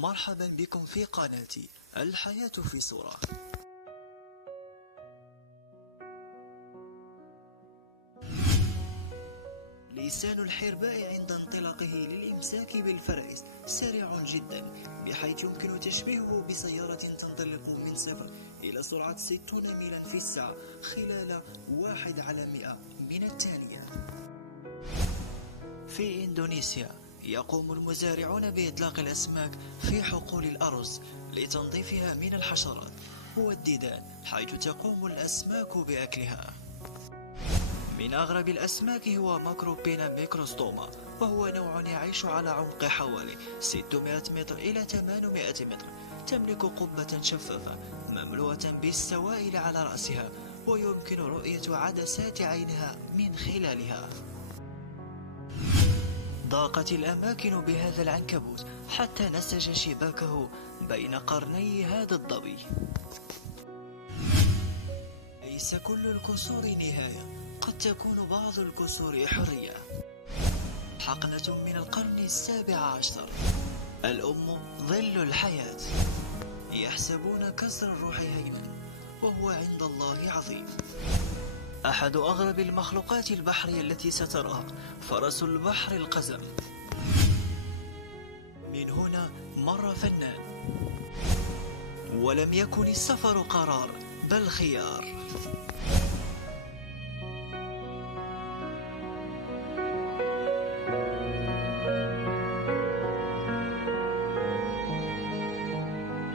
مرحبا بكم في قناتي الحياة في صورة. لسان الحرباء عند انطلاقه للإمساك بالفرائس سريع جدا، بحيث يمكن تشبيهه بسيارة تنطلق من صفر إلى سرعة 60 ميلا في الساعة خلال 1/100 من الثانية. في إندونيسيا يقوم المزارعون بإطلاق الأسماك في حقول الأرز لتنظيفها من الحشرات والديدان، حيث تقوم الأسماك بأكلها. من أغرب الأسماك هو ماكروبينا ميكروستوما، وهو نوع يعيش على عمق حوالي 600 متر إلى 800 متر. تملك قبة شفافة مملوءة بالسوائل على رأسها، ويمكن رؤية عدسات عينها من خلالها. ضاقت الأماكن بهذا العنكبوت حتى نسج شباكه بين قرني هذا الظبي. ليس كل الكسور نهاية، قد تكون بعض الكسور حرية. حقنة من القرن ال17. الأم ظل الحياة. يحسبون كسر الروح هينا، وهو عند الله عظيم. أحد أغرب المخلوقات البحرية التي ستراها فرس البحر القزم. من هنا مر فنان، ولم يكن السفر قرار بل خيار.